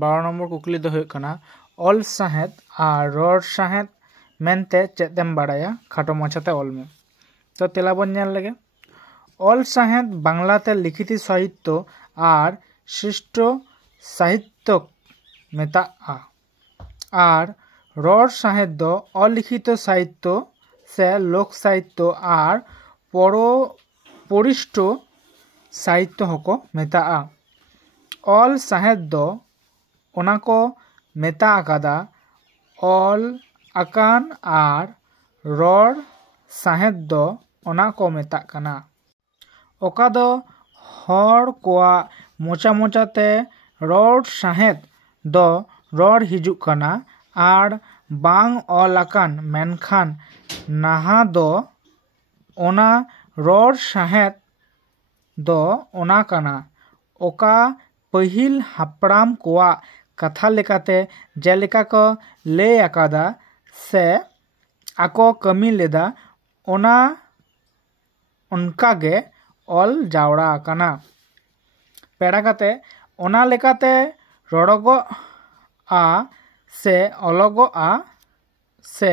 12 নম্বর কুकली दो हुयुग कना ऑल साहेद और रड़ साहेद मेनते चेदेम बाड़ाया खाटो माछाते ऑल में। तो तेला बन नेल लगे ऑल साहेद बांग्लाते लिखित साहित्य और सृष्ट साहित्य मेताआ और रड़ साहेद दो अलिखित साहित्य से लोक साहित्य और परिष्ट साहित्य हको मेताआ। ऑल साहेद दो ओना को मेता आकादा ऑल आकान और रड़ साहेद दो ओना को मेता कना। ओका दो हर कोआ मोचा मोचाते रड़ साहेद दो रड़ हिजुग कना और बांग ऑल आकान मेनखान नाहा दो ओना रड़ साहेद दो ओना कना। ओका पहिल हापड़ाम कोआ कथा लेकाते जेलेका को ले आकादा से आको कमी लेदा ओना उनकागे ऑल जावड़ा आकाना। पेड़ा काते ओना लेकाते रड़गो आ से अलगो आ से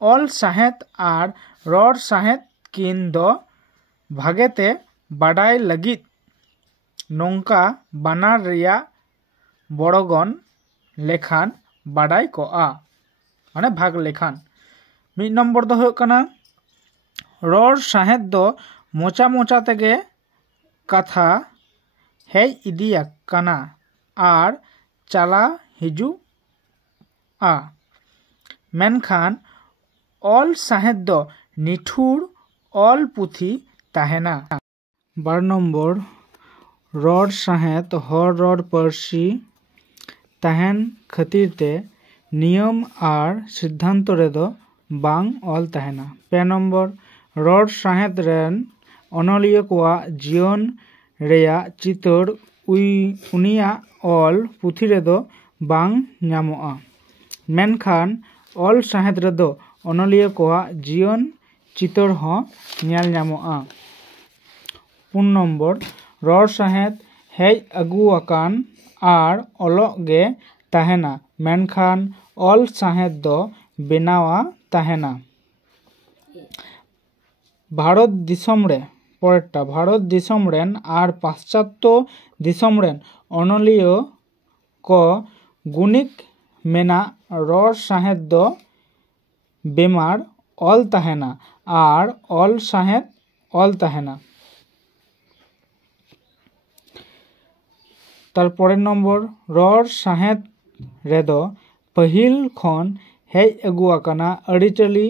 ऑल साहेद और रड़ साहेद किन दो भागेते बाडाय लगित नोंका बानार रिया बड़गन लेखान बाडाय को आ माने भाग लेखान। 1 नम्बर दो हुयुग कना रड़ साहेद दो मोचा मोचा तेगे कथा हेज इदिया कना और चला हिजु आ मेनखान ऑल साहेद दो निठुर ऑल पुथी ताहेना। 12 नम्बर रड़ साहेद हर रड़ पार्सी ताहेन खातिरते नियम और सिद्धांत रेदो बांग ऑल ताहेना। 2 नम्बर रड़ साहेद रेन अनलिया कोआ जीवन रेया चितर उनिया ऑल पुथी रेदो बांग ᱧᱟᱢᱚᱜᱼᱟ। मेनखान ऑल साहेद रेदो अनलिया कोआ जीवन चितर हो ᱧᱮᱞ ᱧᱟᱢᱚᱜᱼᱟ। 3 नम्बर रड़ साहेद हेज अगु आकान और ऑलोग गे ताहेना मेनखान ऑल साहेद दो बेनावा ताहेना। भारत दिसम रे परेरटा भारत दिसम रेन और पाश्चात्य दिसम रेन अनलिया को गुनिक मेना रड़ साहेद दो बेमार ऑल ताहेना और ऑल साहेद ऑल ताहेना। तारपरे नम्बर रड़ साहेद रेदो पहिल खन हेज अगु आकाना अरिचाली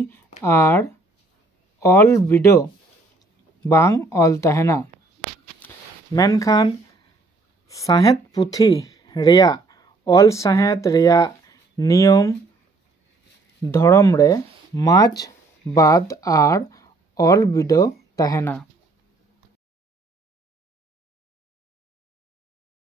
और ऑल बिडो बांग ऑल ताहेना। मेनखान साहेद पुथी रेया ऑल साहेद रेया नियम धर्म रे माज बाद और ऑल बिडो ताहेना।